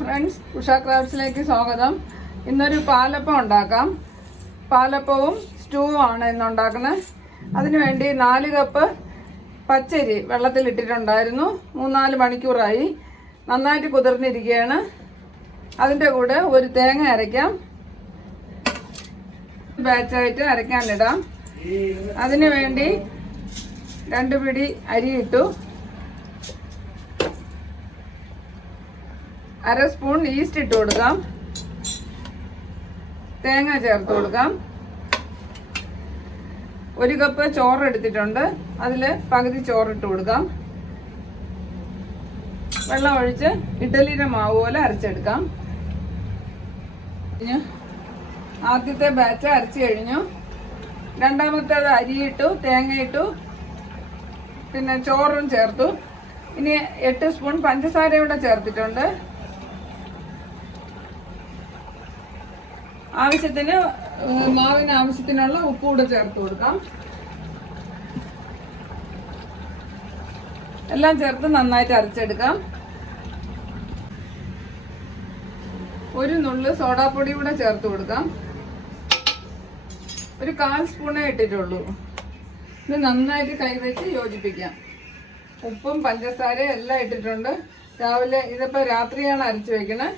Friends, Usha ക്രാഫ്റ്റ്സിലേക്ക് സ്വാഗതം. ഇന്നൊരു പാലപ്പം ഉണ്ടാക്കാം. പാലപ്പവും സ്റ്റൂവും ആണ് ഇന്ന് ഉണ്ടാക്കുന്നത്. അതിനുവേണ്ടി 4 കപ്പ് പച്ചരി വെള്ളത്തിലിട്ടിട്ടുണ്ടായിരുന്നു. 3-4 മണിക്കൂറായി. നന്നായിട്ട് കുതിർന്നിരിക്കുകയാണ്. അതിൻ്റെ കൂടെ ഒരു തേങ്ങ അരയ്ക്കാം. ബാച്ചായിട്ട് അരയ്ക്കാനിടാം. അതിനു വേണ്ടി 2 പിടി അരി ഇട്ടു. 1/2 സ്പൂൺ ഈസ്റ്റ് ഇട്ട് കൊടുക്കാം. തേങ്ങ ചേർത്ത് കൊടുക്കാം. 1 കപ്പ് ചോറ് എടുത്തിട്ടുണ്ട്. അതിൽ പകുതി ചോറിട്ട് കൊടുക്കാം. വെള്ളം ഒഴിച്ച് ഇഡ്ഡലിയുടെ മാവ് പോലെ അരച്ചെടുക്കാം. ആദ്യത്തെ ബാച്ച് അരച്ച് കഴിഞ്ഞു. രണ്ടാമത്തേത് അരിയിട്ടു, തേങ്ങയിട്ടു, പിന്നെ ചോറും ചേർത്തു. ഇനി 8 സ്പൂൺ പഞ്ചസാര കൂടെ ചേർത്തിട്ടുണ്ട്. ആവശ്യത്തിന് മാവിന് ആവശ്യത്തിനുള്ള ഉപ്പ് കൂടെ ചേർത്ത് കൊടുക്കാം. എല്ലാം ചേർത്ത് നന്നായിട്ട് അരച്ചെടുക്കാം. 1 നുള്ള് സോഡാപ്പൊടി കൂടെ ചേർത്ത് കൊടുക്കാം. ഒരു 1/4 സ്പൂണേ ഇട്ടിട്ടുള്ളൂ. ഇത് നന്നായിട്ട് കൈവച്ച് യോജിപ്പിക്കാം. ഉപ്പും പഞ്ചസാരയും എല്ലാം ഇട്ടിട്ടുണ്ട്. രാവിലെ ഇതിപ്പോൾ രാത്രിയാണ് അരച്ച് വയ്ക്കണേ.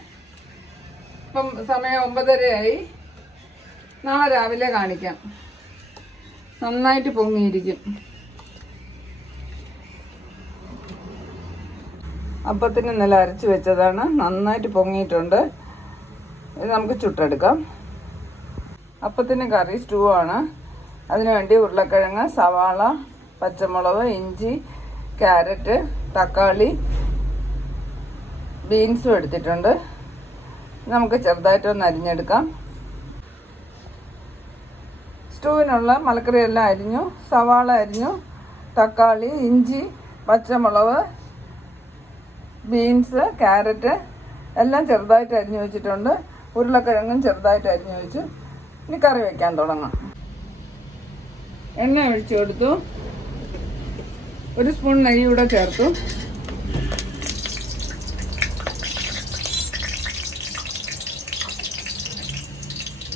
ഇപ്പം സമയം 9:30 നാളെ രാവിലെ കാണിക്കാം. നന്നായിട്ട് പൊങ്ങിയിരിക്കും. അപ്പത്തിന് ഇന്നലെ അരച്ച് വെച്ചതാണ്. നന്നായിട്ട് പൊങ്ങിയിട്ടുണ്ട്. ഇത് നമുക്ക് ചുട്ടെടുക്കാം. അപ്പത്തിന് കറി സ്റ്റൂ ആണ്. അതിനുവേണ്ടി ഉരുളക്കിഴങ്ങ്, സവാള, പച്ചമുളക്, ഇഞ്ചി, ക്യാരറ്റ്, തക്കാളി, ബീൻസും എടുത്തിട്ടുണ്ട്. നമുക്ക് ചെറുതായിട്ടൊന്ന് അരിഞ്ഞെടുക്കാം. സ്റ്റൂവിനുള്ള മലക്കറിയെല്ലാം അരിഞ്ഞു. സവാള അരിഞ്ഞു, തക്കാളി, ഇഞ്ചി, പച്ചമുളക്, ബീൻസ്, ക്യാരറ്റ് എല്ലാം ചെറുതായിട്ട് അരിഞ്ഞു വെച്ചിട്ടുണ്ട്. ഉരുളക്കിഴങ്ങും ചെറുതായിട്ട് അരിഞ്ഞു വെച്ചു. ഇനി കറി വയ്ക്കാൻ തുടങ്ങാം. എണ്ണ ഒഴിച്ചു കൊടുത്തു. 1 സ്പൂൺ നെയ്യ് കൂടെ ചേർത്തു.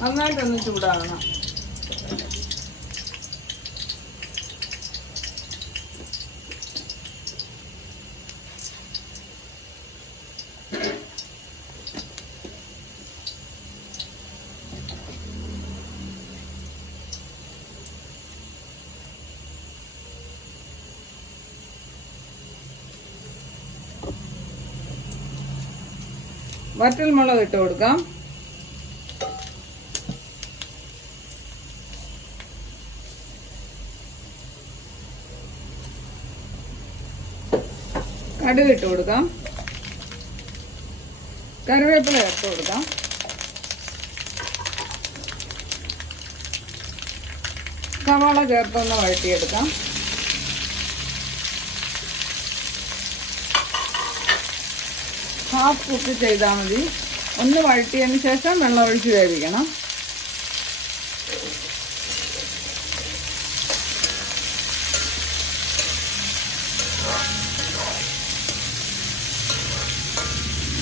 നന്നായിട്ടൊന്ന് ചൂടാകണം. വറ്റൽമുളക് ഇട്ട് കൊടുക്കാം. കടുക് ഇട്ട് കൊടുക്കാം. കറിവേപ്പില ചേർത്ത് കൊടുക്കാം. സവാള ചേർത്തൊന്ന് വഴറ്റിയെടുക്കാം. ഹാഫ് കുക്ക് ചെയ്താൽ മതി. ഒന്ന് വഴറ്റിയതിന് ശേഷം വെള്ളം ഒഴിച്ച് വേവിക്കണം.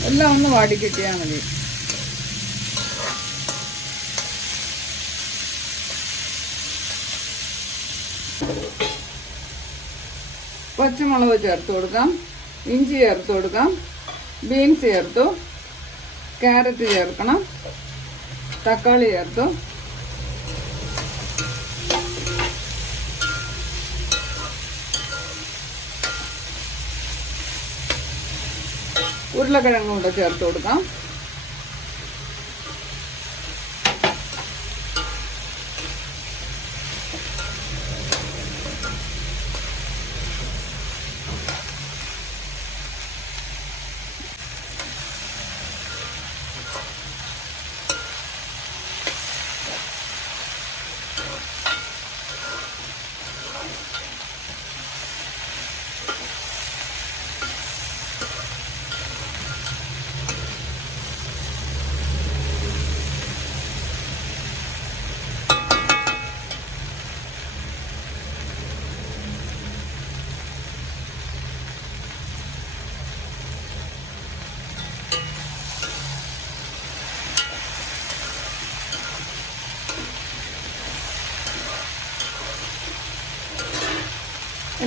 എല്ലാം ഒന്ന് വാടി കിട്ടിയാൽ മതി. പച്ചമുളക് ചേർത്ത് കൊടുക്കാം. ഇഞ്ചി ചേർത്ത് കൊടുക്കാം. ബീൻസ് ചേർത്തു. ക്യാരറ്റ് ചേർക്കണം. തക്കാളി ചേർത്തു. ഉരുളക്കിഴങ്ങ് കൂടെ ചേർത്ത് കൊടുക്കാം.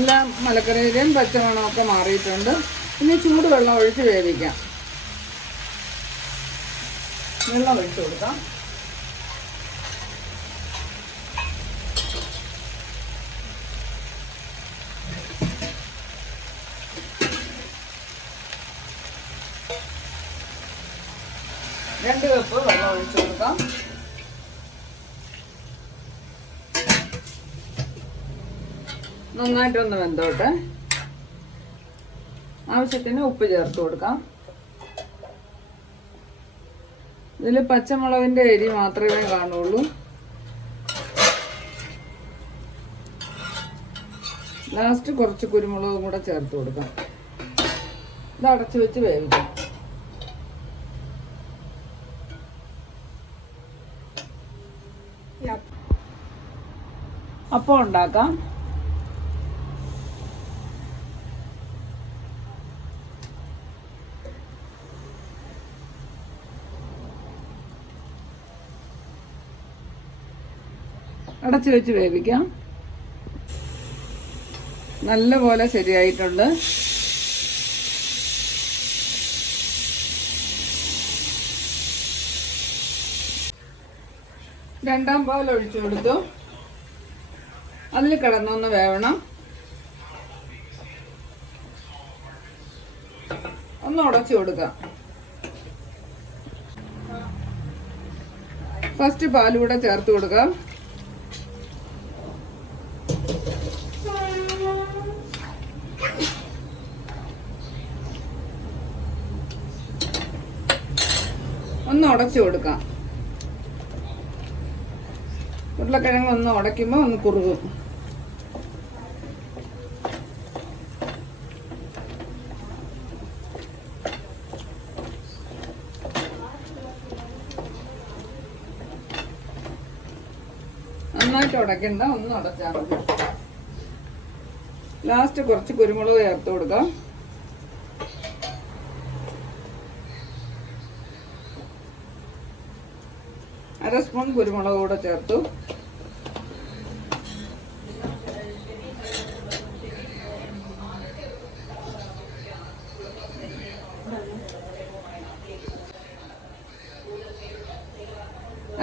എല്ലാം മലക്കറിയുടെയും പച്ചമണമൊക്കെ മാറിയിട്ടുണ്ട്. ഇനി ചൂടുവെള്ളം ഒഴിച്ച് വേവിക്കാം. വെള്ളം ഒഴിച്ച് കൊടുക്കാം. രണ്ട് കപ്പ് വെള്ളം ഒഴിച്ച് കൊടുക്കാം. നന്നായിട്ടൊന്ന് വെന്തോട്ടെ. ആവശ്യത്തിന് ഉപ്പ് ചേർത്ത് കൊടുക്കാം. ഇതിൽ പച്ചമുളകിൻ്റെ എരി മാത്രമേ കാണുള്ളൂ. ലാസ്റ്റ് കുറച്ച് കുരുമുളകും കൂടെ ചേർത്ത് കൊടുക്കാം. ഇത് അടച്ചു വെച്ച് വേവിക്കാം. അപ്പം ഉണ്ടാക്കാം. അടച്ചു വെച്ച് വേവിക്കാം. നല്ലപോലെ ശരിയായിട്ടുണ്ട്. രണ്ടാം പാൽ ഒഴിച്ചു കൊടുത്തു. അതിൽ കിടന്നൊന്ന് വേവണം. ഒന്ന് ഉടച്ചു കൊടുക്കാം. ഫസ്റ്റ് പാലൂടെ ചേർത്ത് കൊടുക്കാം. ഒന്ന് ഉടച്ചു കൊടുക്കാം. ഉരുളക്കിഴങ്ങ് ഒന്ന് ഉടയ്ക്കുമ്പോൾ ഒന്ന് കുറുകും. നന്നായിട്ട് ഉടയ്ക്കണ്ട, ഒന്ന് ഉടച്ചാൽ മതി. ലാസ്റ്റ് കുറച്ച് കുരുമുളക് ചേർത്ത് കൊടുക്കാം. അര സ്പൂൺ കുരുമുളക് കൂടെ ചേർത്തു.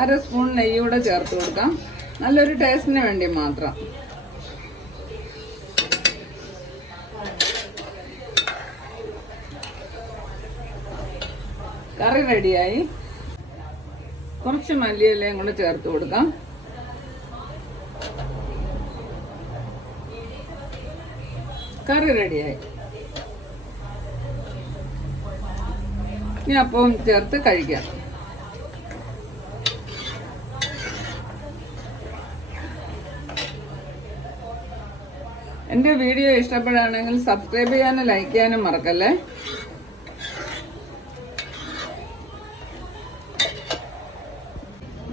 അര സ്പൂൺ നെയ്യ് കൂടെ ചേർത്ത് കൊടുക്കാം. നല്ലൊരു ടേസ്റ്റിന് വേണ്ടി മാത്രം. കറി റെഡിയായി. കുറച്ച് മല്ലിയിലയും കൂടെ ചേർത്ത് കൊടുക്കാം. കറി റെഡിയായി. ഇനി അപ്പം ചേർത്ത് കഴിക്കാം. എൻ്റെ വീഡിയോ ഇഷ്ടപ്പെടുകയാണെങ്കിൽ സബ്സ്ക്രൈബ് ചെയ്യാനും ലൈക്ക് ചെയ്യാനും മറക്കല്ലേ.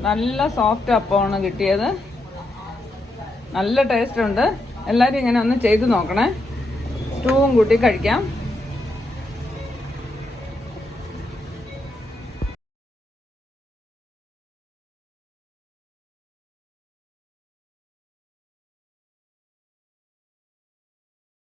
നല്ല സോഫ്റ്റ് അപ്പമാണ് കിട്ടിയത്. നല്ല ടേസ്റ്റ് ഉണ്ട്. എല്ലാവരും ഇങ്ങനെ ഒന്ന് ചെയ്ത് നോക്കണേ. സ്റ്റൂവും കൂട്ടി കഴിക്കാം.